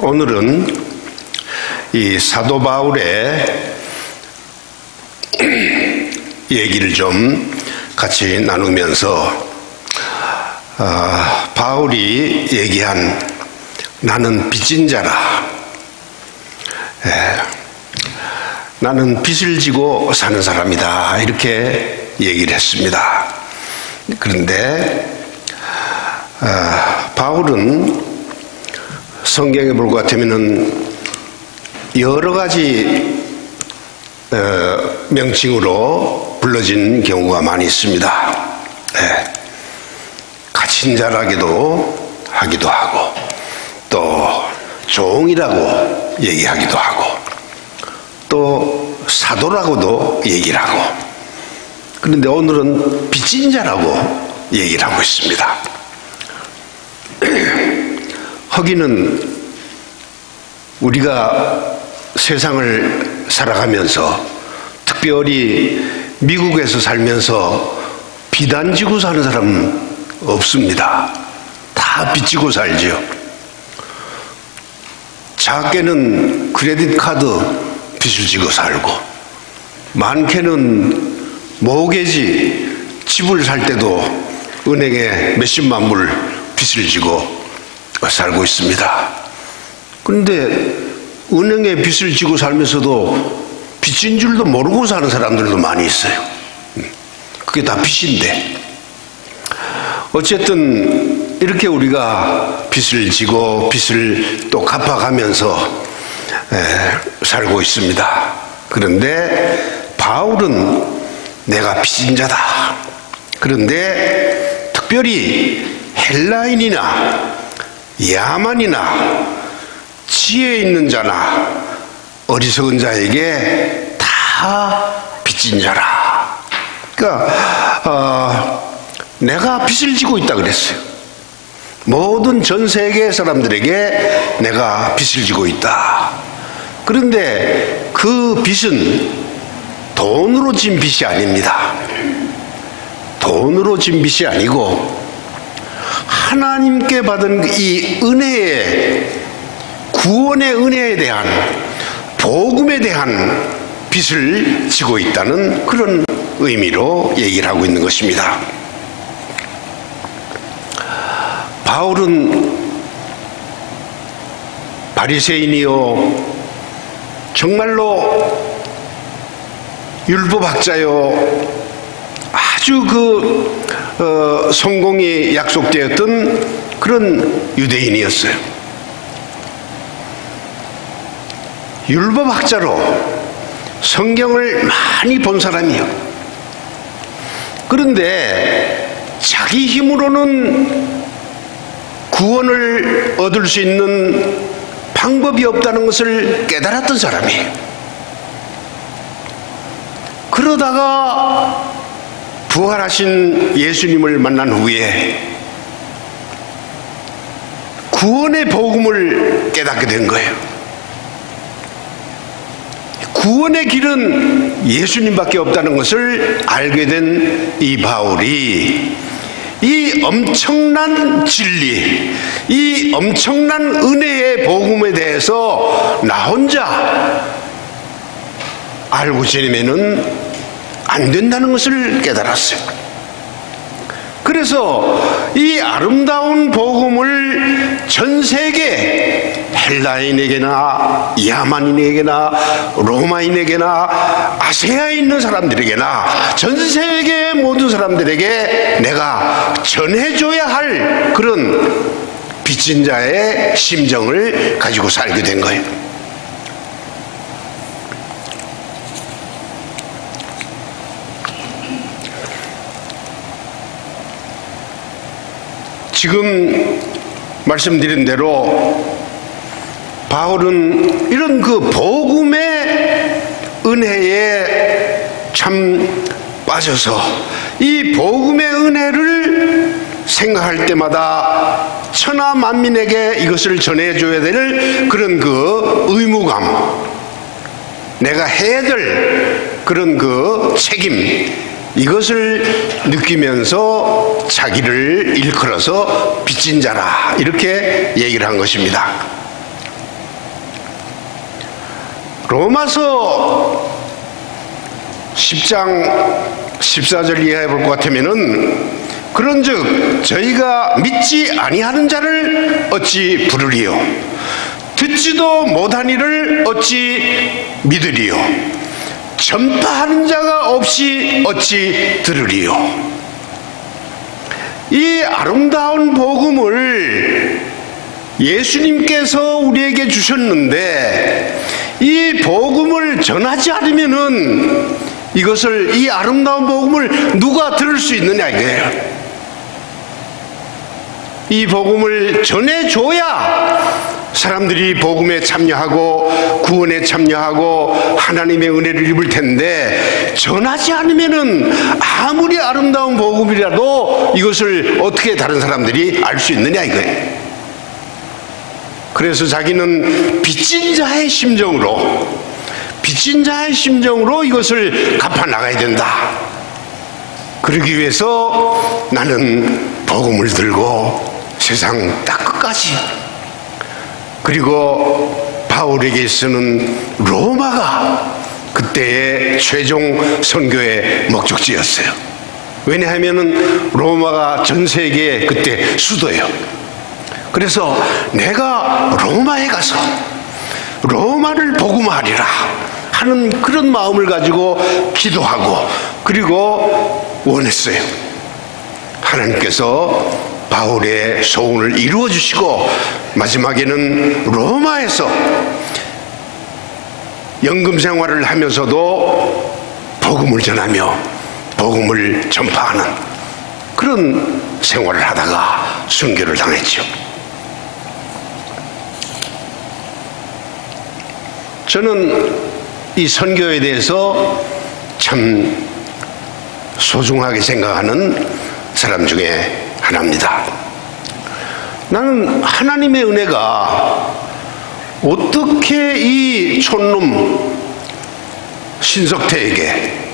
오늘은 이 사도 바울의 얘기를 좀 같이 나누면서 바울이 얘기한 나는 빚진 자라, 나는 빚을 지고 사는 사람이다, 이렇게 얘기를 했습니다. 그런데 바울은 성경에 볼 것 같으면은 여러 가지 명칭으로 불러진 경우가 많이 있습니다. 갇힌 자라기도 하기도 하고, 또 종이라고 얘기하기도 하고, 또 사도라고도 얘기를 하고, 그런데 오늘은 빚진 자라고 얘기를 하고 있습니다. 허기는 우리가 세상을 살아가면서, 특별히 미국에서 살면서 빚 안 지고 사는 사람은 없습니다. 다 빚지고 살죠. 작게는 크레딧 카드 빚을 지고 살고, 많게는 모게지, 집을 살 때도 은행에 몇십만 불 빚을 지고 살고 있습니다. 그런데 은행에 빚을 지고 살면서도 빚진 줄도 모르고 사는 사람들도 많이 있어요. 그게 다 빚인데, 어쨌든 이렇게 우리가 빚을 지고 빚을 또 갚아가면서 살고 있습니다. 그런데 바울은 내가 빚진 자다. 그런데 특별히 헬라인이나 야만이나 지혜 있는 자나 어리석은 자에게 다 빚진 자라. 그러니까 내가 빚을 지고 있다 그랬어요. 모든 전 세계 사람들에게 내가 빚을 지고 있다. 그런데 그 빚은 돈으로 진 빚이 아닙니다. 돈으로 진 빚이 아니고 하나님께 받은 이 은혜의, 구원의 은혜에 대한, 복음에 대한 빚을 지고 있다는 그런 의미로 얘기를 하고 있는 것입니다. 바울은 바리새인이요, 정말로 율법학자요, 아주 성공이 약속되었던 그런 유대인이었어요. 율법학자로 성경을 많이 본 사람이요. 그런데 자기 힘으로는 구원을 얻을 수 있는 방법이 없다는 것을 깨달았던 사람이에요. 그러다가 부활하신 예수님을 만난 후에 구원의 복음을 깨닫게 된 거예요. 구원의 길은 예수님밖에 없다는 것을 알게 된 이 바울이 이 엄청난 진리, 이 엄청난 은혜의 복음에 대해서 나 혼자 알고 지내면은 안 된다는 것을 깨달았어요. 그래서 이 아름다운 복음을 전 세계 헬라인에게나 야만인에게나 로마인에게나 아시아에 있는 사람들에게나 전 세계 모든 사람들에게 내가 전해줘야 할 그런 빚진 자의 심정을 가지고 살게 된 거예요. 지금 말씀드린 대로 바울은 이런 그 복음의 은혜에 참 빠져서 이 복음의 은혜를 생각할 때마다 천하 만민에게 이것을 전해줘야 될 그런 그 의무감, 내가 해야 될 그런 그 책임, 이것을 느끼면서 자기를 일컬어서 빚진 자라 이렇게 얘기를 한 것입니다. 로마서 10장 14절 이해해 볼 것 같으면은 그런즉 저희가 믿지 아니하는 자를 어찌 부르리요 듣지도 못하니를 어찌 믿으리요 전파하는 자가 없이 어찌 들으리요. 이 아름다운 복음을 예수님께서 우리에게 주셨는데 이 복음을 전하지 않으면은 이것을 이 아름다운 복음을 누가 들을 수 있느냐 이거예요. 이 복음을 전해줘야 사람들이 복음에 참여하고 구원에 참여하고 하나님의 은혜를 입을 텐데 전하지 않으면은 아무리 아름다운 복음이라도 이것을 어떻게 다른 사람들이 알 수 있느냐 이거예요. 그래서 자기는 빚진 자의 심정으로 이것을 갚아 나가야 된다. 그러기 위해서 나는 복음을 들고 세상 딱 끝까지, 그리고 바울에게 쓰는 로마가 그때의 최종 선교의 목적지였어요. 왜냐하면 로마가 전 세계의 그때 수도예요. 그래서 내가 로마에 가서 로마를 복음하리라 하는 그런 마음을 가지고 기도하고 그리고 원했어요. 하나님께서 바울의 소원을 이루어 주시고 마지막에는 로마에서 연금 생활을 하면서도 복음을 전하며 복음을 전파하는 그런 생활을 하다가 순교를 당했죠. 저는 이 선교에 대해서 참 소중하게 생각하는 사람 중에 하나입니다. 나는 하나님의 은혜가 어떻게 이 촌놈 신석태에게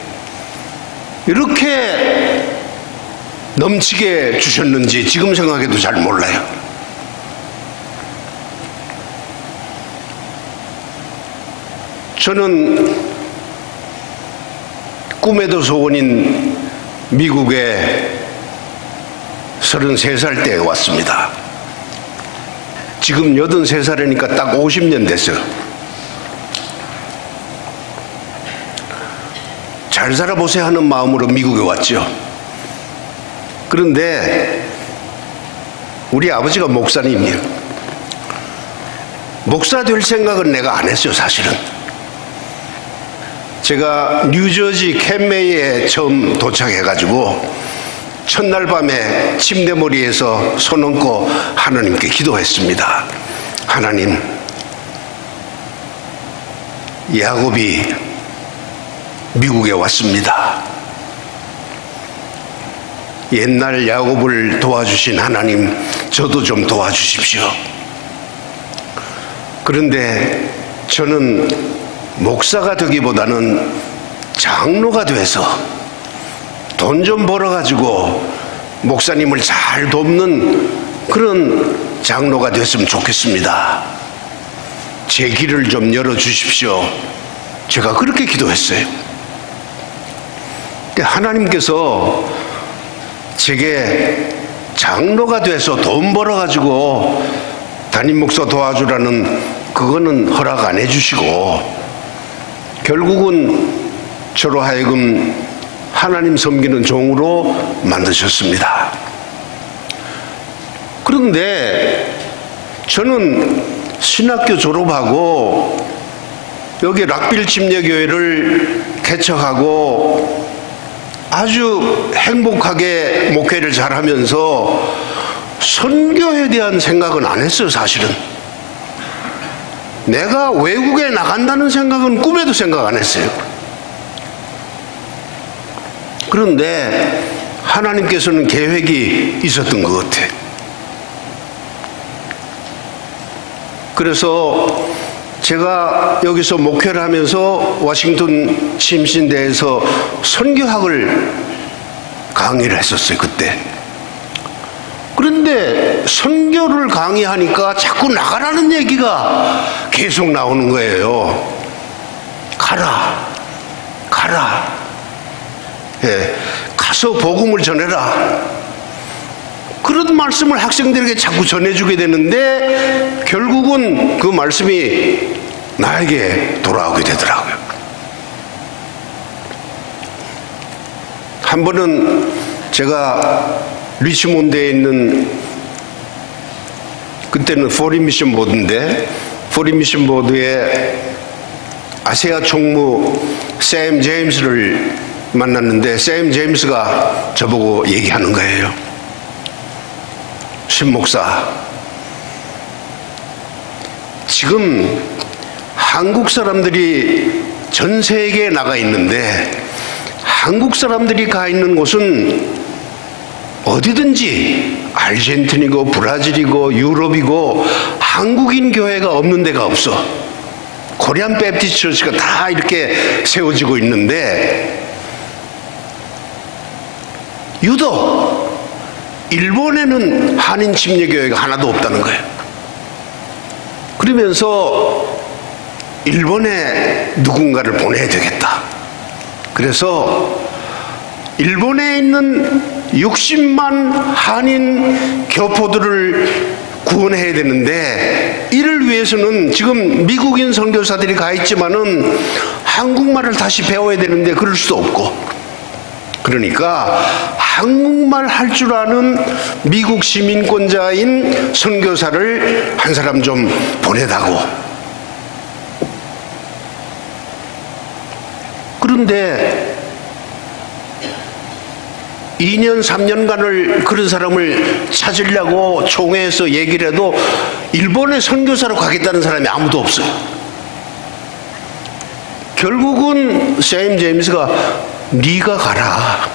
이렇게 넘치게 주셨는지 지금 생각해도 잘 몰라요. 저는 꿈에도 소원인 미국에 33살 때에 왔습니다. 지금 83살이니까 딱 50년 됐어요. 잘 살아보세요 하는 마음으로 미국에 왔죠. 그런데 우리 아버지가 목사님이에요. 목사 될 생각은 내가 안 했어요, 사실은. 제가 뉴저지 캔메이에 처음 도착해가지고 첫날 밤에 침대머리에서 손 얹고 하나님께 기도했습니다. 하나님, 야곱이 미국에 왔습니다. 옛날 야곱을 도와주신 하나님, 저도 좀 도와주십시오. 그런데 저는 목사가 되기보다는 장로가 돼서 돈 좀 벌어가지고 목사님을 잘 돕는 그런 장로가 됐으면 좋겠습니다. 제 길을 좀 열어주십시오. 제가 그렇게 기도했어요. 근데 하나님께서 제게 장로가 돼서 돈 벌어가지고 담임 목사 도와주라는 그거는 허락 안 해주시고 결국은 저로 하여금 하나님 섬기는 종으로 만드셨습니다. 그런데 저는 신학교 졸업하고 여기 락빌 침례교회를 개척하고 아주 행복하게 목회를 잘하면서 선교에 대한 생각은 안 했어요, 사실은. 내가 외국에 나간다는 생각은 꿈에도 생각 안 했어요. 그런데 하나님께서는 계획이 있었던 것 같아. 그래서 제가 여기서 목회를 하면서 워싱턴 침신대에서 선교학을 강의를 했었어요, 그때. 선교를 강의하니까 자꾸 나가라는 얘기가 계속 나오는 거예요. 가라, 가라. 예, 가서 복음을 전해라. 그런 말씀을 학생들에게 자꾸 전해주게 되는데 결국은 그 말씀이 나에게 돌아오게 되더라고요. 한 번은 제가 리치몬드에 있는, 그때는 포린 미션 보드인데, 포린 미션 보드에 아시아 총무 샘 제임스를 만났는데, 샘 제임스가 저보고 얘기하는 거예요. 신 목사, 지금 한국 사람들이 전 세계에 나가 있는데 한국 사람들이 가 있는 곳은 어디든지 아르헨티나이고 브라질이고 유럽이고 한국인 교회가 없는 데가 없어. 코리안 베프티스트 처치가 다 이렇게 세워지고 있는데 유독 일본에는 한인 침례교회가 하나도 없다는 거예요. 그러면서 일본에 누군가를 보내야 되겠다. 그래서 일본에 있는 60만 한인 교포들을 구원해야 되는데 이를 위해서는 지금 미국인 선교사들이 가 있지만은 한국말을 다시 배워야 되는데 그럴 수도 없고, 그러니까 한국말 할 줄 아는 미국 시민권자인 선교사를 한 사람 좀 보내다고. 그런데 2년 3년간을 그런 사람을 찾으려고 총회에서 얘기를 해도 일본에 선교사로 가겠다는 사람이 아무도 없어요. 결국은 샘 제임스가 네가 가라.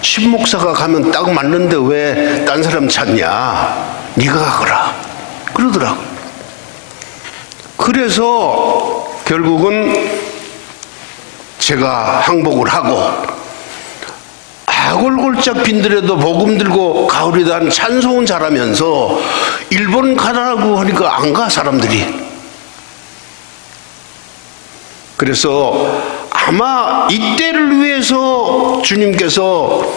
신목사가 가면 딱 맞는데 왜 딴 사람 찾냐. 네가 가거라. 그러더라고요. 그래서 결국은 제가 항복을 하고 아골골짝 빈들에도 복음 들고 가오리단 찬송은 잘하면서 일본 가라고 하니까 안 가 사람들이. 그래서 아마 이때를 위해서 주님께서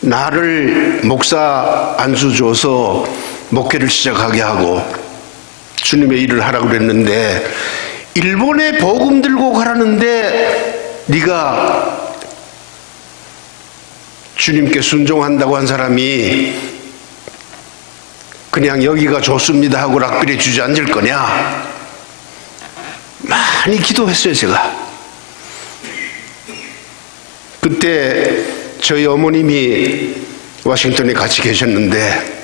나를 목사 안수 줘서 목회를 시작하게 하고 주님의 일을 하라고 그랬는데, 일본에 복음 들고 가라는데 네가 주님께 순종한다고 한 사람이 그냥 여기가 좋습니다 하고 락비를 주저앉을 거냐. 많이 기도했어요. 제가 그때 저희 어머님이 워싱턴에 같이 계셨는데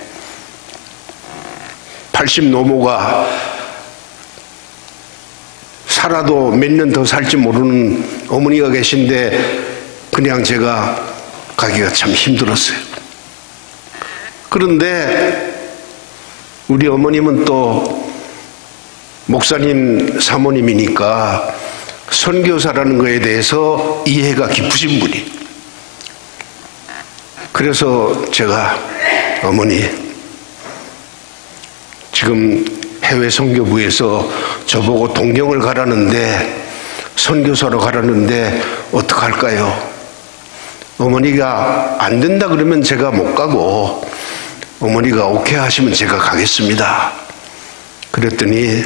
80 노모가 살아도 몇 년 더 살지 모르는 어머니가 계신데 그냥 제가 가기가 참 힘들었어요. 그런데 우리 어머님은 또 목사님 사모님이니까 선교사라는 것에 대해서 이해가 깊으신 분이. 그래서 제가 어머니, 지금 해외 선교부에서 저보고 동경을 가라는데 선교사로 가라는데 어떡할까요? 어머니가 안 된다 그러면 제가 못 가고 어머니가 오케이 하시면 제가 가겠습니다. 그랬더니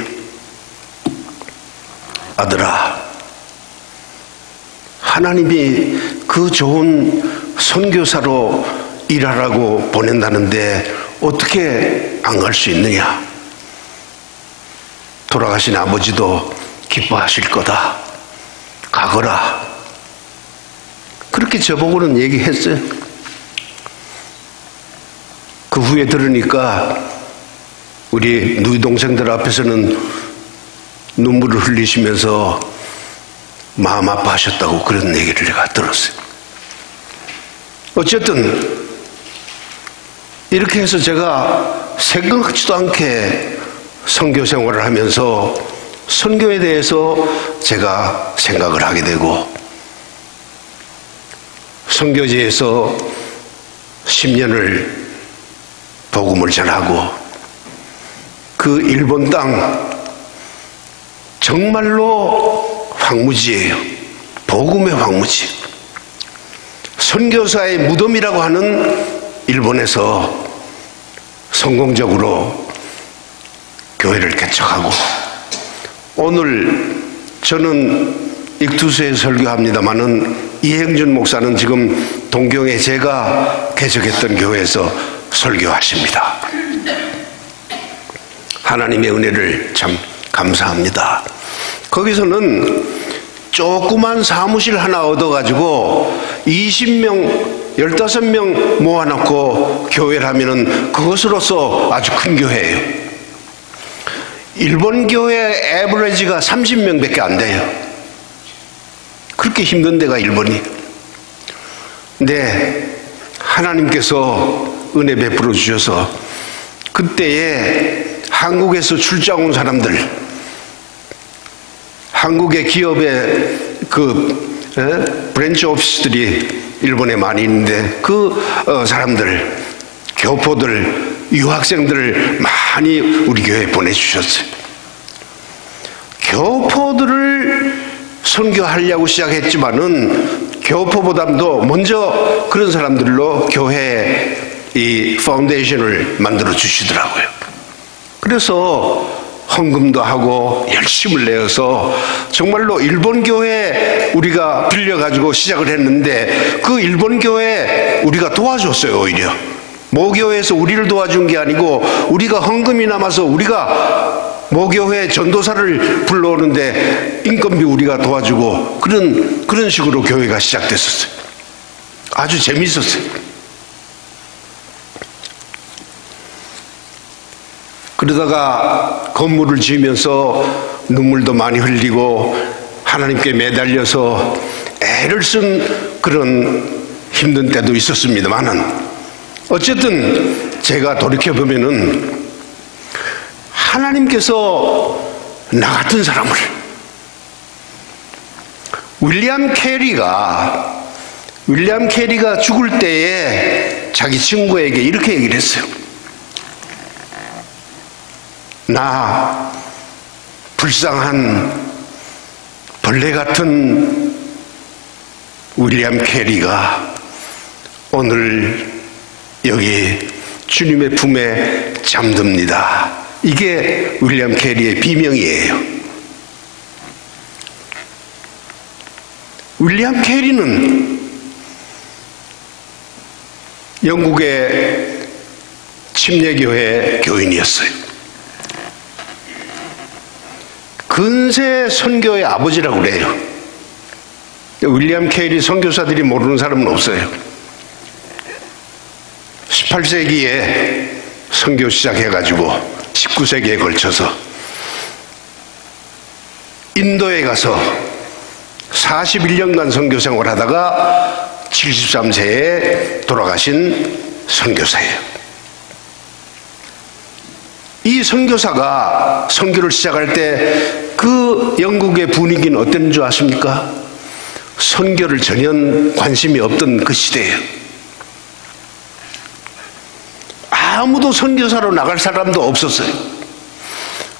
아들아, 하나님이 그 좋은 선교사로 일하라고 보낸다는데 어떻게 안 갈 수 있느냐. 돌아가신 아버지도 기뻐하실 거다. 가거라. 그렇게 저보고는 얘기했어요. 그 후에 들으니까 우리 누이 동생들 앞에서는 눈물을 흘리시면서 마음 아파하셨다고 그런 얘기를 제가 들었어요. 어쨌든 이렇게 해서 제가 생각지도 않게 선교 생활을 하면서 선교에 대해서 제가 생각을 하게 되고, 선교지에서 10년을 복음을 전하고 그 일본 땅 정말로 황무지예요. 복음의 황무지. 선교사의 무덤이라고 하는 일본에서 성공적으로 교회를 개척하고, 오늘 저는 익투스에 설교합니다마는 이행준 목사는 지금 동경에 제가 개척했던 교회에서 설교하십니다. 하나님의 은혜를 참 감사합니다. 거기서는 조그만 사무실 하나 얻어가지고 20명, 15명 모아놓고 교회를 하면은 그것으로서 아주 큰 교회예요. 일본 교회 에버리지가 30명밖에 안 돼요. 그렇게 힘든 데가 일본이. 근데 하나님께서 은혜 베풀어 주셔서 그때에 한국에서 출장 온 사람들, 한국의 기업의 브랜치 오피스들이 일본에 많이 있는데 그 사람들, 교포들, 유학생들을 많이 우리 교회에 보내주셨어요. 교포들을 선교하려고 시작했지만은 교포보다도 먼저 그런 사람들로 교회 이 파운데이션을 만들어 주시더라고요. 그래서 헌금도 하고 열심을 내어서 정말로 일본 교회 우리가 빌려가지고 시작을 했는데 그 일본 교회 우리가 도와줬어요. 오히려 모교회에서 우리를 도와준 게 아니고 우리가 헌금이 남아서 우리가 모교회 전도사를 불러오는데 인건비 우리가 도와주고 그런 식으로 교회가 시작됐었어요. 아주 재미있었어요. 그러다가 건물을 지으면서 눈물도 많이 흘리고 하나님께 매달려서 애를 쓴 그런 힘든 때도 있었습니다만은 어쨌든 제가 돌이켜보면은 하나님께서 나 같은 사람을, 윌리엄 캐리가 죽을 때에 자기 친구에게 이렇게 얘기를 했어요. 나 불쌍한 벌레 같은 윌리엄 캐리가 오늘 여기 주님의 품에 잠듭니다. 이게 윌리엄 캐리의 비명이에요. 윌리엄 캐리는 영국의 침례교회 교인이었어요. 근세 선교의 아버지라고 그래요. 윌리엄 캐리 선교사들이 모르는 사람은 없어요. 18세기에 선교 시작해가지고 19세기에 걸쳐서 인도에 가서 41년간 선교 생활하다가 73세에 돌아가신 선교사예요. 이 선교사가 선교를 시작할 때 그 영국의 분위기는 어땠는 줄 아십니까? 선교를 전혀 관심이 없던 그 시대예요. 아무도 선교사로 나갈 사람도 없었어요.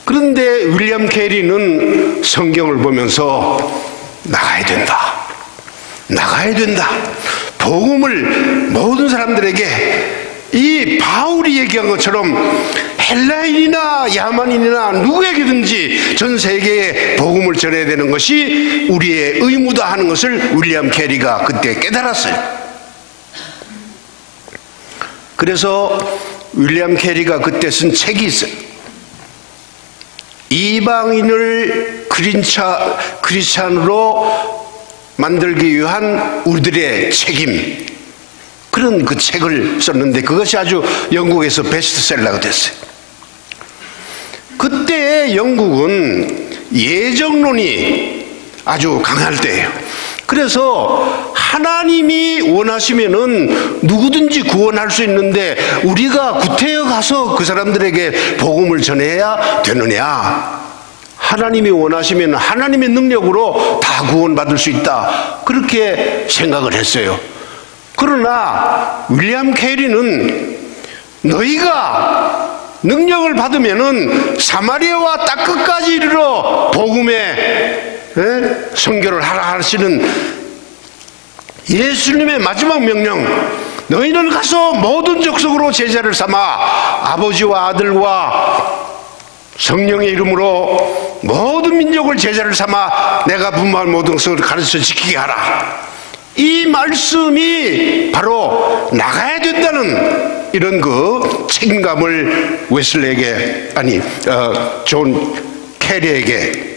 그런데 윌리엄 캐리는 성경을 보면서 나가야 된다. 복음을 모든 사람들에게 이 바울이 얘기한 것처럼 헬라인이나 야만인이나 누구에게든지 전 세계에 복음을 전해야 되는 것이 우리의 의무다 하는 것을 윌리엄 캐리가 그때 깨달았어요. 그래서 윌리엄 캐리가 그때 쓴 책이 있어요. 이방인을 크리스찬으로 만들기 위한 우리들의 책임, 그런 그 책을 썼는데 그것이 아주 영국에서 베스트셀러가 됐어요. 그때 영국은 예정론이 아주 강할 때예요. 그래서 하나님이 원하시면은 누구든지 구원할 수 있는데 우리가 구태여 가서 그 사람들에게 복음을 전해야 되느냐? 하나님이 원하시면 하나님의 능력으로 다 구원받을 수 있다. 그렇게 생각을 했어요. 그러나 윌리엄 캐리는 너희가 능력을 받으면은 사마리아와 땅 끝까지 이르러 복음의 선교를 하라 하시는 예수님의 마지막 명령, 너희는 가서 모든 족속으로 제자를 삼아 아버지와 아들과 성령의 이름으로 모든 민족을 제자를 삼아 내가 분부한 모든 것을 가르쳐 지키게 하라. 이 말씀이 바로 나가야 된다는 이런 그 책임감을 웨슬리에게, 존 캐리에게,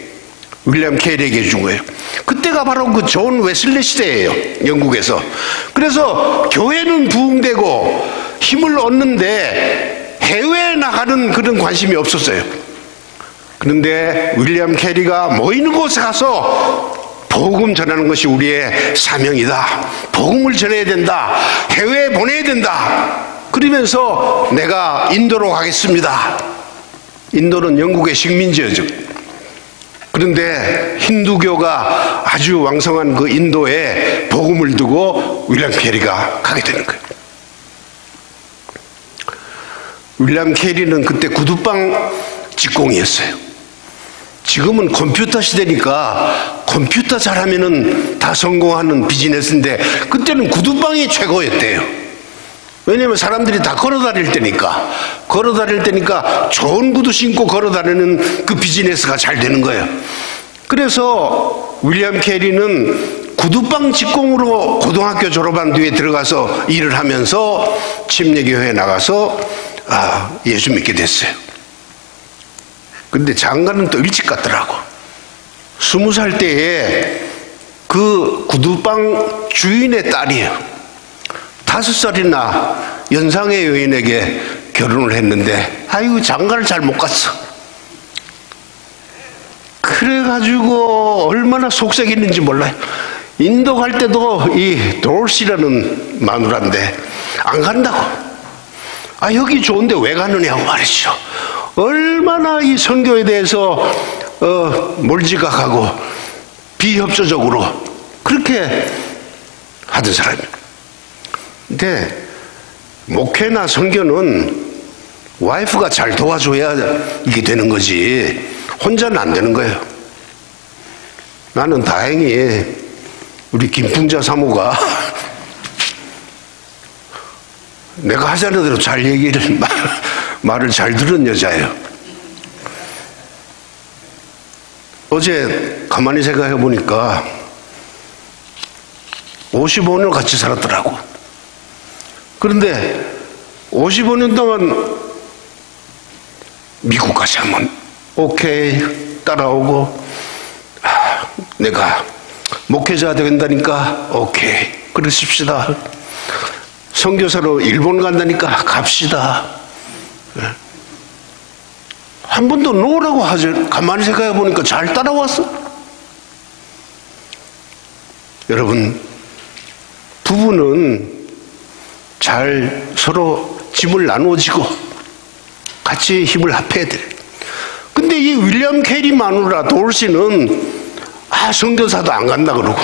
윌리엄 캐리에게 준 거예요. 그때가 바로 그 존 웨슬리 시대예요, 영국에서. 그래서 교회는 부흥되고 힘을 얻는데 해외에 나가는 그런 관심이 없었어요. 그런데 윌리엄 캐리가 모이는 곳에 가서 복음 전하는 것이 우리의 사명이다, 복음을 전해야 된다, 해외에 보내야 된다, 그러면서 내가 인도로 가겠습니다. 인도는 영국의 식민지였죠. 그런데 힌두교가 아주 왕성한 그 인도에 복음을 두고 윌리엄 캐리가 가게 되는 거예요. 윌리엄 캐리는 그때 구두방 직공이었어요. 지금은 컴퓨터 시대니까 컴퓨터 잘하면은 다 성공하는 비즈니스인데 그때는 구두방이 최고였대요. 왜냐면 사람들이 다 걸어다닐 때니까 좋은 구두 신고 걸어다니는 그 비즈니스가 잘 되는 거예요. 그래서 윌리엄 캐리는 구두방 직공으로 고등학교 졸업한 뒤에 들어가서 일을 하면서 침례교회에 나가서 예수 믿게 됐어요. 근데 장가는 또 일찍 갔더라고. 20살 때에 그 구두방 주인의 딸이에요. 5살이나 연상의 여인에게 결혼을 했는데 아이고 장가를 잘 못 갔어. 그래가지고 얼마나 속색이있는지 몰라요. 인도 갈 때도 이 도르시라는 마누라인데 안 간다고. 여기 좋은데 왜 가느냐고 말이죠. 얼마나 이 선교에 대해서 몰지각하고 비협조적으로 그렇게 하던 사람이에요. 근데 목회나 선교는 와이프가 잘 도와줘야 이게 되는 거지 혼자는 안 되는 거예요. 나는 다행히 우리 김풍자 사모가 내가 하자는 대로 잘 말을 잘 들은 여자예요. 어제 가만히 생각해 보니까 55년을 같이 살았더라고. 그런데 55년 동안 미국까지 하면 오케이 따라오고 내가 목회자 된다니까 오케이 그러십시다. 선교사로 일본 간다니까 갑시다. 한 번도 노라고 하지. 가만히 생각해 보니까 잘 따라왔어. 여러분, 부부는 잘 서로 짐을 나누어지고 같이 힘을 합해야 돼. 근데 이 윌리엄 캐리 마누라 도르시는 선교사도 안 간다 그러고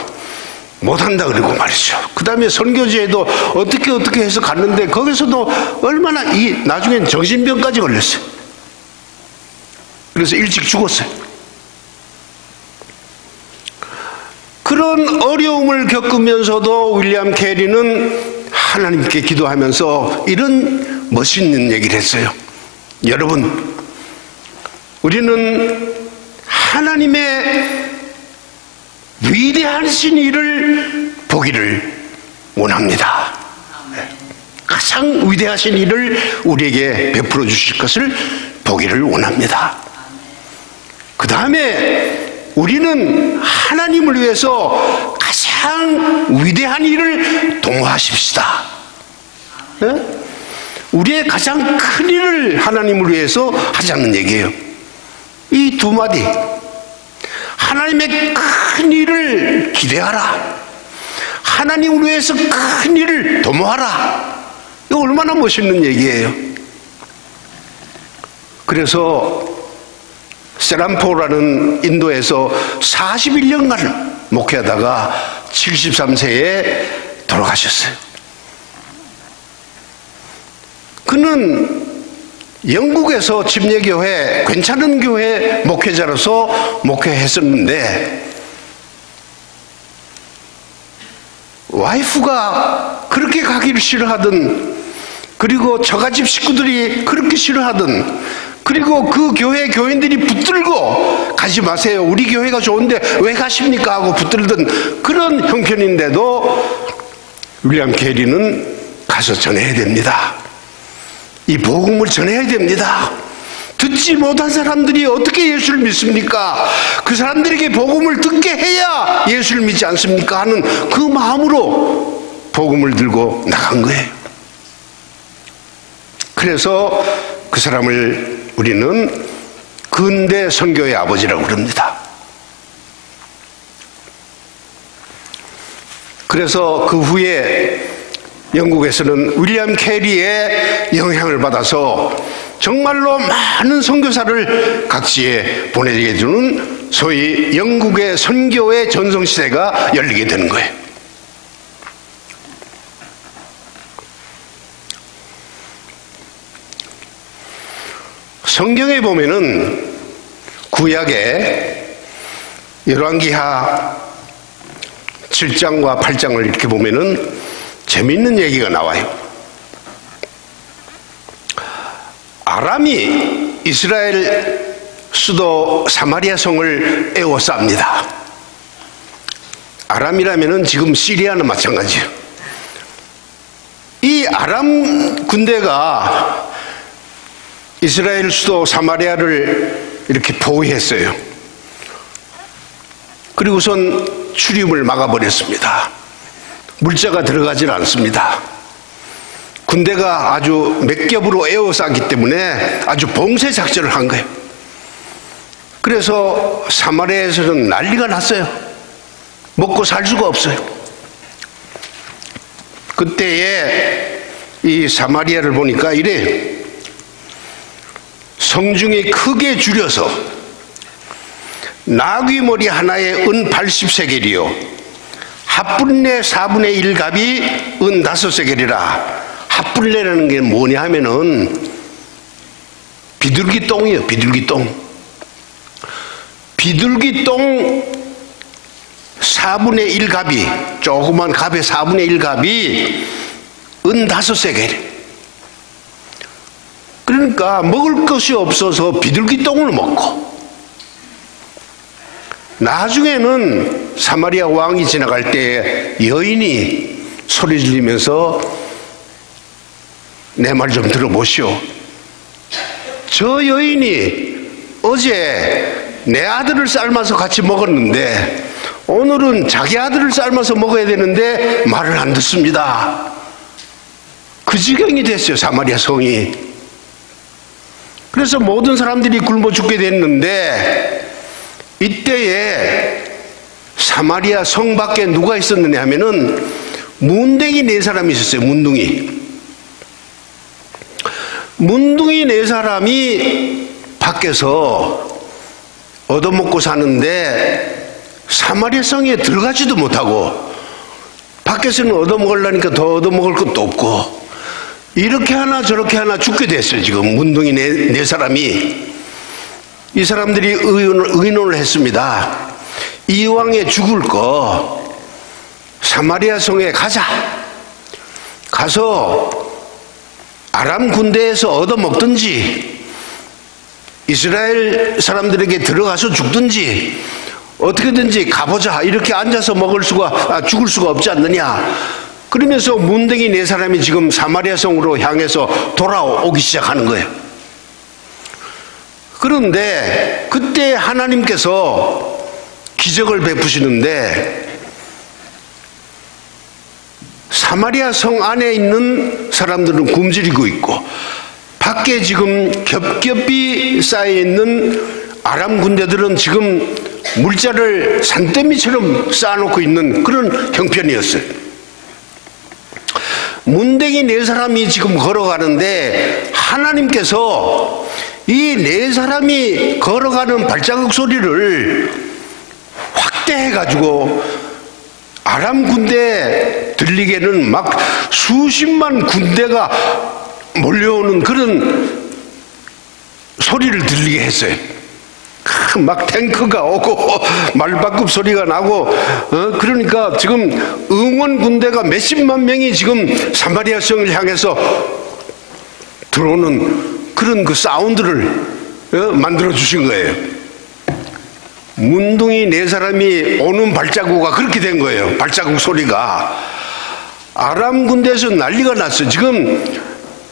못한다 그러고 말이죠. 그 다음에 선교지에도 어떻게 해서 갔는데 거기서도 얼마나 나중엔 정신병까지 걸렸어요. 그래서 일찍 죽었어요. 그런 어려움을 겪으면서도 윌리엄 캐리는 하나님께 기도하면서 이런 멋있는 얘기를 했어요. 여러분, 우리는 하나님의 위대하신 일을 보기를 원합니다. 가장 위대하신 일을 우리에게 베풀어 주실 것을 보기를 원합니다. 그 다음에 우리는 하나님을 위해서 가장 위대한 일을 도모하십시다. 우리의 가장 큰 일을 하나님을 위해서 하자는 얘기예요. 이 두 마디, 하나님의 큰 일을 기대하라, 하나님을 위해서 큰 일을 도모하라. 이거 얼마나 멋있는 얘기예요. 그래서 세람포라는 인도에서 41년간 목회하다가 73세에 돌아가셨어요. 그 저는 영국에서 침례교회, 괜찮은 교회 목회자로서 목회했었는데 와이프가 그렇게 가기를 싫어하던, 그리고 저가집 식구들이 그렇게 싫어하던, 그리고 그 교회 교인들이 붙들고 가지 마세요, 우리 교회가 좋은데 왜 가십니까 하고 붙들던 그런 형편인데도 윌리엄 캐리는 가서 전해야 됩니다. 이 복음을 전해야 됩니다. 듣지 못한 사람들이 어떻게 예수를 믿습니까? 그 사람들에게 복음을 듣게 해야 예수를 믿지 않습니까? 하는 그 마음으로 복음을 들고 나간 거예요. 그래서 그 사람을 우리는 근대 선교의 아버지라고 그럽니다. 그래서 그 후에 영국에서는 윌리엄 캐리의 영향을 받아서 정말로 많은 선교사를 각지에 보내게 되는 소위 영국의 선교의 전성시대가 열리게 되는 거예요. 성경에 보면은 구약에 열왕기하 7장과 8장을 이렇게 보면은 재미있는 얘기가 나와요. 아람이 이스라엘 수도 사마리아 성을 에워쌉니다. 아람이라면은 지금 시리아는 마찬가지예요. 이 아람 군대가 이스라엘 수도 사마리아를 이렇게 포위했어요. 그리고선 출입을 막아버렸습니다. 물자가 들어가질 않습니다. 군대가 아주 몇 겹으로 에워쌌기 때문에 아주 봉쇄 작전을 한 거예요. 그래서 사마리아에서는 난리가 났어요. 먹고 살 수가 없어요. 그때에 이 사마리아를 보니까 이래, 성중이 크게 줄여서 나귀머리 하나에 은 80세겔이요 핫불레 4분의 1갑이 은 5세겔이라. 핫불레라는 게 뭐냐 하면은 비둘기 똥이에요. 비둘기 똥. 비둘기 똥 4분의 1갑이, 조그만 갑의 4분의 1갑이 은 5세겔. 그러니까 먹을 것이 없어서 비둘기 똥을 먹고, 나중에는 사마리아 왕이 지나갈 때 여인이 소리 지르면서 내 말 좀 들어보시오. 저 여인이 어제 내 아들을 삶아서 같이 먹었는데 오늘은 자기 아들을 삶아서 먹어야 되는데 말을 안 듣습니다. 그 지경이 됐어요, 사마리아 성이. 그래서 모든 사람들이 굶어 죽게 됐는데, 이때에 사마리아 성 밖에 누가 있었느냐 하면은 문둥이 4사람이 있었어요. 문둥이 4사람이 밖에서 얻어먹고 사는데 사마리아 성에 들어가지도 못하고, 밖에서는 얻어먹으려니까 더 얻어먹을 것도 없고, 이렇게 하나 저렇게 하나 죽게 됐어요. 지금 문둥이 4사람이. 이 사람들이 의논을 했습니다. 이왕에 죽을 거 사마리아 성에 가자. 가서 아람 군대에서 얻어먹든지 이스라엘 사람들에게 들어가서 죽든지 어떻게든지 가보자. 이렇게 앉아서 죽을 수가 없지 않느냐. 그러면서 문둥이 4사람이 지금 사마리아 성으로 향해서 돌아오기 시작하는 거예요. 그런데 그때 하나님께서 기적을 베푸시는데, 사마리아 성 안에 있는 사람들은 굶주리고 있고 밖에 지금 겹겹이 쌓여있는 아람 군대들은 지금 물자를 산더미처럼 쌓아놓고 있는 그런 형편이었어요. 문둥이 4사람이 지금 걸어가는데 하나님께서 이 4사람이 걸어가는 발자국 소리를 확대해가지고 아람 군대 들리게는 막 수십만 군대가 몰려오는 그런 소리를 들리게 했어요. 막 탱크가 오고 말발굽 소리가 나고 그러니까 지금 응원 군대가 몇십만 명이 지금 사마리아 성을 향해서 들어오는 그런 그 사운드를 만들어 주신 거예요. 문둥이 네 사람이 오는 발자국가 그렇게 된 거예요. 발자국 소리가. 아람 군대에서 난리가 났어요. 지금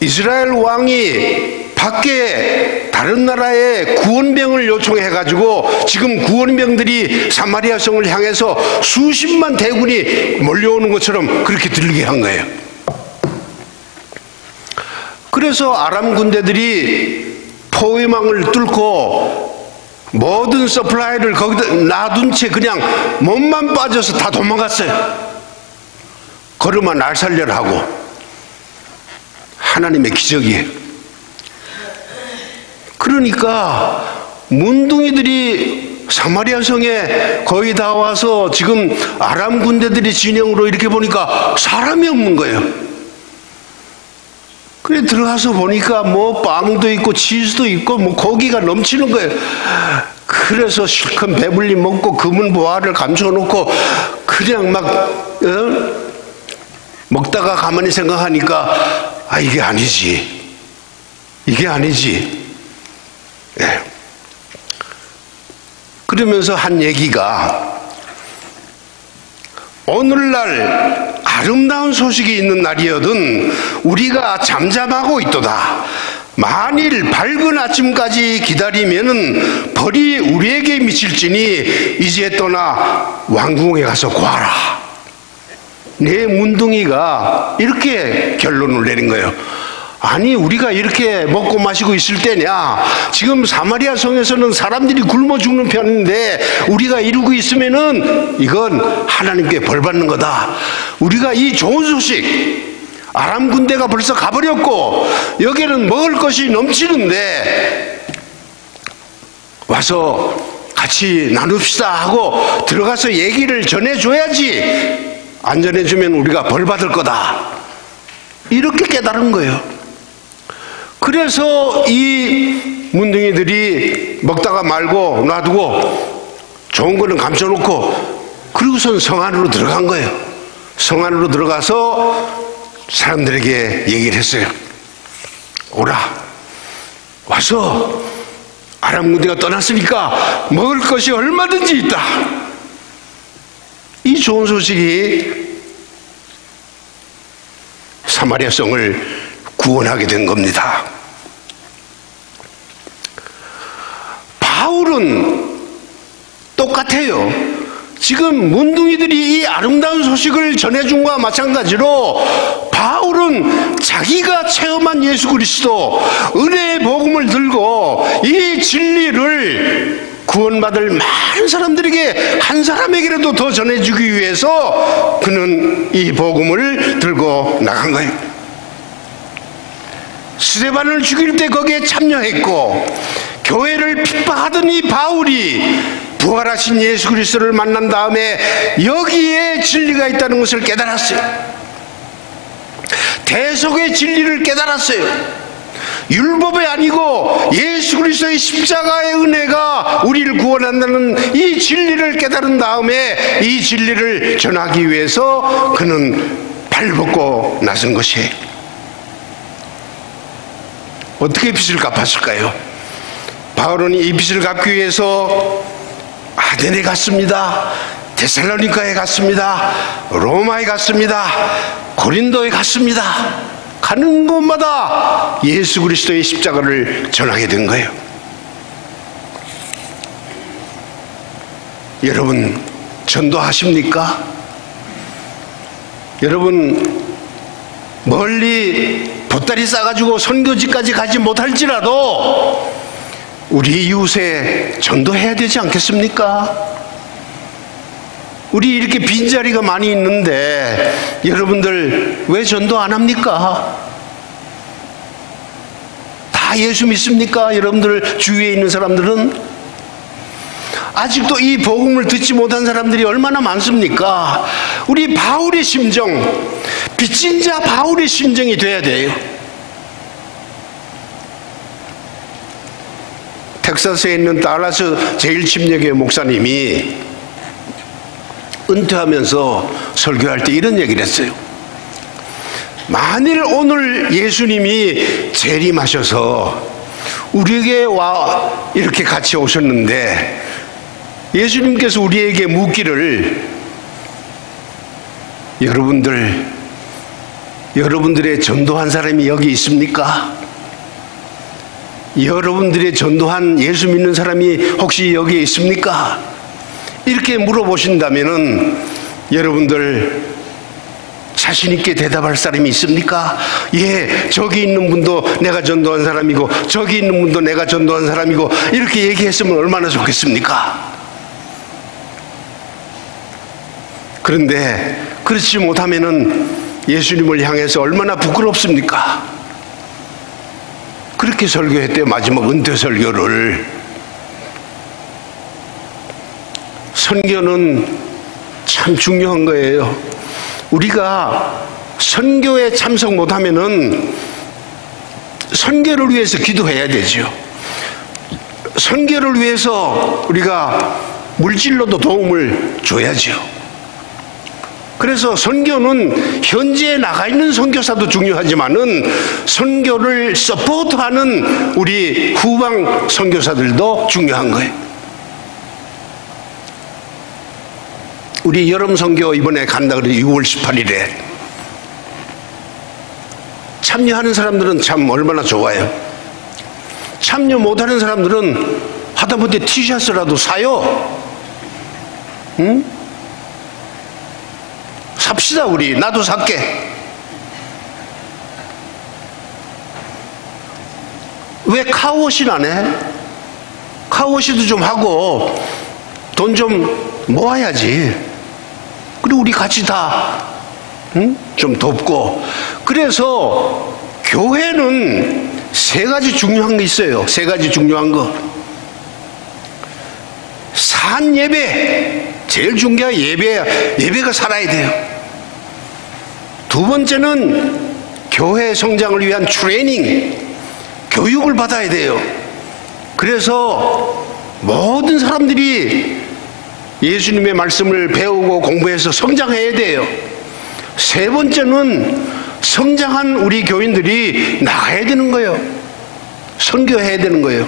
이스라엘 왕이 밖에 다른 나라에 구원병을 요청해가지고 지금 구원병들이 사마리아 성을 향해서 수십만 대군이 몰려오는 것처럼 그렇게 들리게 한 거예요. 그래서 아람 군대들이 포위망을 뚫고 모든 서플라이를 거기다 놔둔 채 그냥 몸만 빠져서 다 도망갔어요. 걸음아 날 살려라 하고. 하나님의 기적이에요. 그러니까 문둥이들이 사마리아 성에 거의 다 와서 지금 아람 군대들이 진영으로 이렇게 보니까 사람이 없는 거예요. 그래 들어가서 보니까 뭐 빵도 있고 치즈도 있고 뭐 고기가 넘치는 거예요. 그래서 실컷 배불리 먹고 금은 보화를 감춰놓고 그냥 막 먹다가 가만히 생각하니까 아 이게 아니지. 이게 아니지. 네. 그러면서 한 얘기가 오늘날 아름다운 소식이 있는 날이거든 우리가 잠잠하고 있도다. 만일 밝은 아침까지 기다리면은 벌이 우리에게 미칠지니 이제 떠나 왕궁에 가서 구하라. 내 문둥이가 이렇게 결론을 내린 거예요. 아니 우리가 이렇게 먹고 마시고 있을 때냐, 지금 사마리아 성에서는 사람들이 굶어 죽는 편인데 우리가 이러고 있으면은 이건 하나님께 벌 받는 거다. 우리가 이 좋은 소식, 아람 군대가 벌써 가버렸고 여기는 먹을 것이 넘치는데 와서 같이 나눕시다 하고 들어가서 얘기를 전해줘야지. 안 전해주면 우리가 벌 받을 거다. 이렇게 깨달은 거예요. 그래서 이 문둥이들이 먹다가 말고 놔두고 좋은 거는 감춰놓고 그리고선 성 안으로 들어간 거예요. 성 안으로 들어가서 사람들에게 얘기를 했어요. 오라, 와서 아람 군대가 떠났으니까 먹을 것이 얼마든지 있다. 이 좋은 소식이 사마리아 성을 구원하게 된 겁니다. 바울은 똑같아요. 지금 문둥이들이 이 아름다운 소식을 전해준 것과 마찬가지로 바울은 자기가 체험한 예수 그리스도 은혜의 복음을 들고 이 진리를 구원받을 많은 사람들에게 한 사람에게라도 더 전해주기 위해서 그는 이 복음을 들고 나간 거예요. 스데반을 죽일 때 거기에 참여했고 교회를 핍박하던 이 바울이 부활하신 예수 그리스도를 만난 다음에 여기에 진리가 있다는 것을 깨달았어요. 대속의 진리를 깨달았어요. 율법이 아니고 예수 그리스도의 십자가의 은혜가 우리를 구원한다는 이 진리를 깨달은 다음에 이 진리를 전하기 위해서 그는 발벗고 나선 것이에요. 어떻게 빚을 갚았을까요? 바울은 이 빚을 갚기 위해서 아덴에 갔습니다. 데살로니가에 갔습니다. 로마에 갔습니다. 고린도에 갔습니다. 가는 곳마다 예수 그리스도의 십자가를 전하게 된 거예요. 여러분 전도하십니까? 여러분 멀리 보따리 싸가지고 선교지까지 가지 못할지라도 우리 이웃에 전도해야 되지 않겠습니까? 우리 이렇게 빈자리가 많이 있는데 여러분들 왜 전도 안 합니까? 다 예수 믿습니까? 여러분들 주위에 있는 사람들은 아직도 이 복음을 듣지 못한 사람들이 얼마나 많습니까? 우리 바울의 심정, 빚진 자 바울의 심정이 돼야 돼요. 텍사스에 있는 달라스 제1침례교회 목사님이 은퇴하면서 설교할 때 이런 얘기를 했어요. 만일 오늘 예수님이 재림하셔서 우리에게 와 이렇게 같이 오셨는데 예수님께서 우리에게 묻기를 여러분들의 전도한 사람이 여기 있습니까? 여러분들의 전도한 예수 믿는 사람이 혹시 여기에 있습니까? 이렇게 물어보신다면은 여러분들 자신 있게 대답할 사람이 있습니까? 예, 저기 있는 분도 내가 전도한 사람이고 저기 있는 분도 내가 전도한 사람이고 이렇게 얘기했으면 얼마나 좋겠습니까? 그런데 그렇지 못하면은 예수님을 향해서 얼마나 부끄럽습니까? 그렇게 설교했대요. 마지막 은퇴 설교를. 선교는 참 중요한 거예요. 우리가 선교에 참석 못하면은 선교를 위해서 기도해야 되죠. 선교를 위해서 우리가 물질로도 도움을 줘야죠. 그래서 선교는 현지에 나가 있는 선교사도 중요하지만은 선교를 서포트하는 우리 후방 선교사들도 중요한 거예요. 우리 여름 선교 이번에 간다 그래 6월 18일에 참여하는 사람들은 참 얼마나 좋아요. 참여 못하는 사람들은 하다못해 티셔츠라도 사요. 응? 삽시다. 우리 나도 살게. 왜 카우워시는 안 해? 카우워시도 좀 하고 돈 좀 모아야지. 그리고 우리 같이 다 좀 돕고. 그래서 교회는 세 가지 중요한 게 있어요. 세 가지 중요한 거. 산 예배, 제일 중요한 예배야. 예배가 살아야 돼요. 두 번째는 교회 성장을 위한 트레이닝, 교육을 받아야 돼요. 그래서 모든 사람들이 예수님의 말씀을 배우고 공부해서 성장해야 돼요. 세 번째는 성장한 우리 교인들이 나가야 되는 거예요. 선교해야 되는 거예요.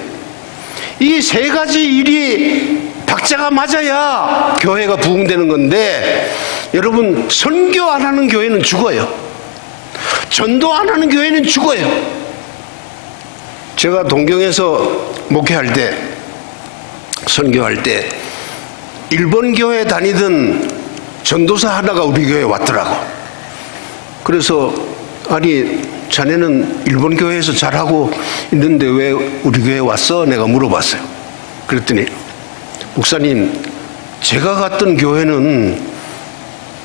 이 세 가지 일이 박자가 맞아야 교회가 부흥되는 건데, 여러분, 선교 안 하는 교회는 죽어요. 전도 안 하는 교회는 죽어요. 제가 동경에서 목회할 때, 선교할 때 일본 교회 다니던 전도사 하나가 우리 교회에 왔더라고. 그래서 아니 자네는 일본 교회에서 잘하고 있는데 왜 우리 교회에 왔어? 내가 물어봤어요. 그랬더니 목사님, 제가 갔던 교회는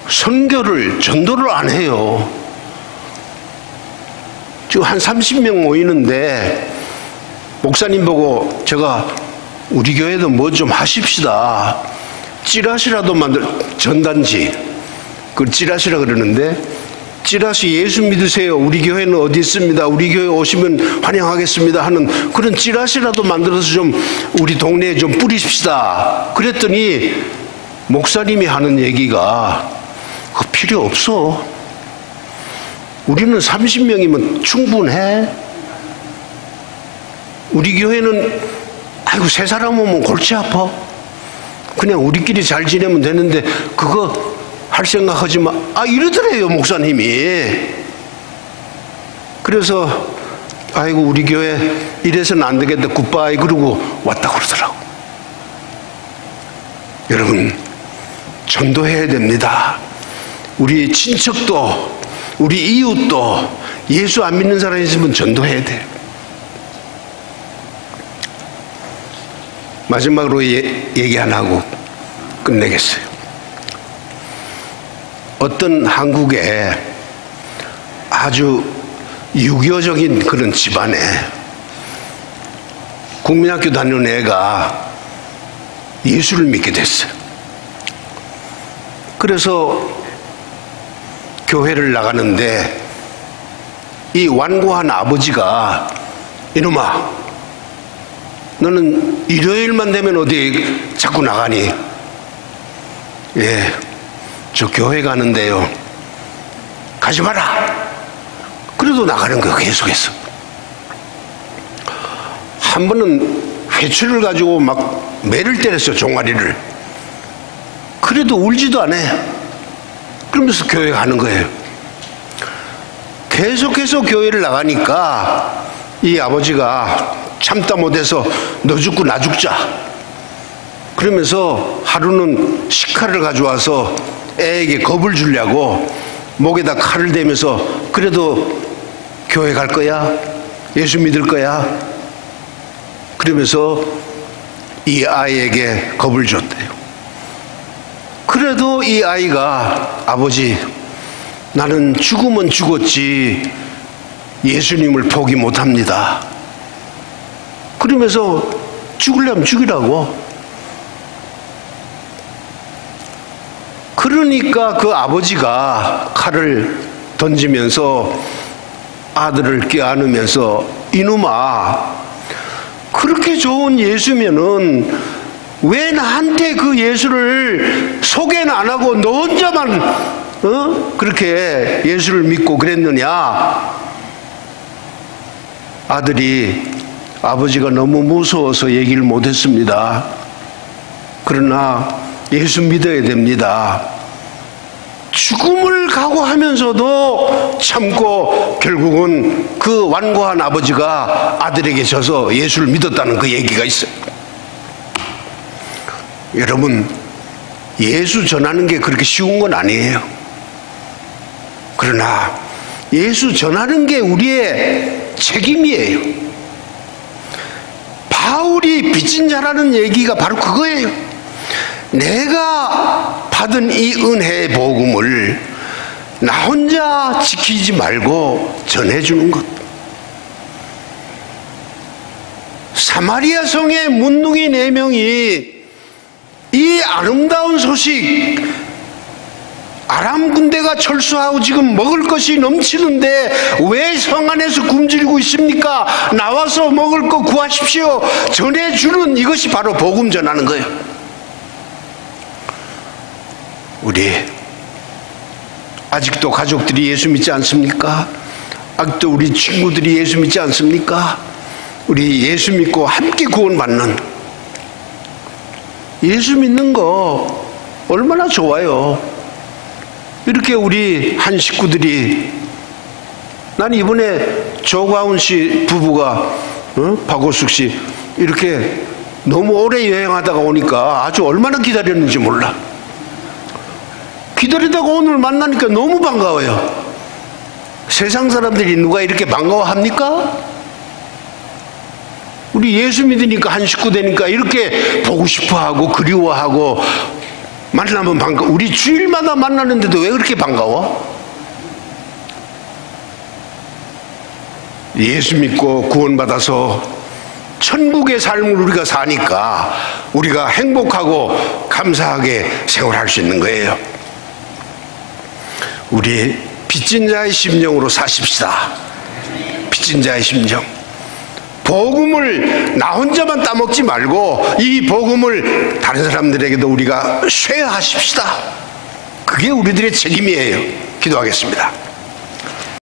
선교를, 전도를 안 해요. 지금 한 30명 모이는데 목사님 보고 제가 우리 교회도 뭐 좀 하십시다. 찌라시라도 전단지, 그걸 찌라시라 그러는데, 찌라시 예수 믿으세요. 우리 교회는 어디 있습니다. 우리 교회 오시면 환영하겠습니다 하는 그런 찌라시라도 만들어서 좀 우리 동네에 좀 뿌리십시다. 그랬더니 목사님이 하는 얘기가 필요 없어. 우리는 30명이면 충분해. 우리 교회는 아이고 세 사람 오면 골치 아파. 그냥 우리끼리 잘 지내면 되는데 그거 할 생각하지 마. 이러더래요 목사님이. 그래서 아이고 우리 교회 이래서는 안 되겠다 굿바이 그러고 왔다 그러더라고. 여러분, 전도해야 됩니다. 우리 친척도 우리 이웃도 예수 안 믿는 사람이 있으면 전도해야 돼요. 마지막으로 얘기 하나 하고 끝내겠어요. 어떤 한국에 아주 유교적인 그런 집안에 국민학교 다니는 애가 예수를 믿게 됐어요. 그래서 교회를 나가는데 이 완고한 아버지가 이놈아 너는 일요일만 되면 어디 자꾸 나가니? 예, 저 교회 가는데요. 가지 마라. 그래도 나가는 거예요, 계속해서. 한 번은 회초리를 가지고 막 매를 때렸어요, 종아리를. 그래도 울지도 않아. 그러면서 교회 가는 거예요. 계속해서 교회를 나가니까 이 아버지가 참다 못해서 너 죽고 나 죽자. 그러면서 하루는 식칼을 가져와서 애에게 겁을 주려고 목에다 칼을 대면서 그래도 교회 갈 거야? 예수 믿을 거야? 그러면서 이 아이에게 겁을 줬대요. 그래도 이 아이가 아버지, 나는 죽으면 죽었지 예수님을 포기 못합니다. 그러면서 죽으려면 죽이라고. 그러니까 그 아버지가 칼을 던지면서 아들을 껴안으면서 이놈아, 그렇게 좋은 예수면은 왜 나한테 그 예수를 소개는 안 하고 너 혼자만 그렇게 예수를 믿고 그랬느냐? 아들이 아버지가 너무 무서워서 얘기를 못했습니다. 그러나 예수 믿어야 됩니다. 죽음을 각오하면서도 참고 결국은 그 완고한 아버지가 아들에게 져서 예수를 믿었다는 그 얘기가 있어요. 여러분, 예수 전하는 게 그렇게 쉬운 건 아니에요. 그러나 예수 전하는 게 우리의 책임이에요. 바울이 빚진 자라는 얘기가 바로 그거예요. 내가 받은 이 은혜의 복음을 나 혼자 지키지 말고 전해주는 것. 사마리아 성의 문둥이 4명이 이 아름다운 소식, 아람 군대가 철수하고 지금 먹을 것이 넘치는데 왜 성 안에서 굶주리고 있습니까? 나와서 먹을 거 구하십시오. 전해주는 이것이 바로 복음 전하는 거예요. 우리 아직도 가족들이 예수 믿지 않습니까? 아직도 우리 친구들이 예수 믿지 않습니까? 우리 예수 믿고 함께 구원받는, 예수 믿는 거 얼마나 좋아요. 이렇게 우리 한 식구들이, 난 이번에 조가훈 씨 부부가 박오숙 씨 이렇게 너무 오래 여행하다가 오니까 아주 얼마나 기다렸는지 몰라. 기다리다가 오늘 만나니까 너무 반가워요. 세상 사람들이 누가 이렇게 반가워합니까? 우리 예수 믿으니까 한 식구 되니까 이렇게 보고 싶어하고 그리워하고 만나면 반가워. 우리 주일마다 만나는데도 왜 그렇게 반가워? 예수 믿고 구원받아서 천국의 삶을 우리가 사니까 우리가 행복하고 감사하게 생활할 수 있는 거예요. 우리 빚진 자의 심령으로 사십시다. 빚진 자의 심령. 복음을 나 혼자만 따먹지 말고 이 복음을 다른 사람들에게도 우리가 쉐어하십시다. 그게 우리들의 책임이에요. 기도하겠습니다.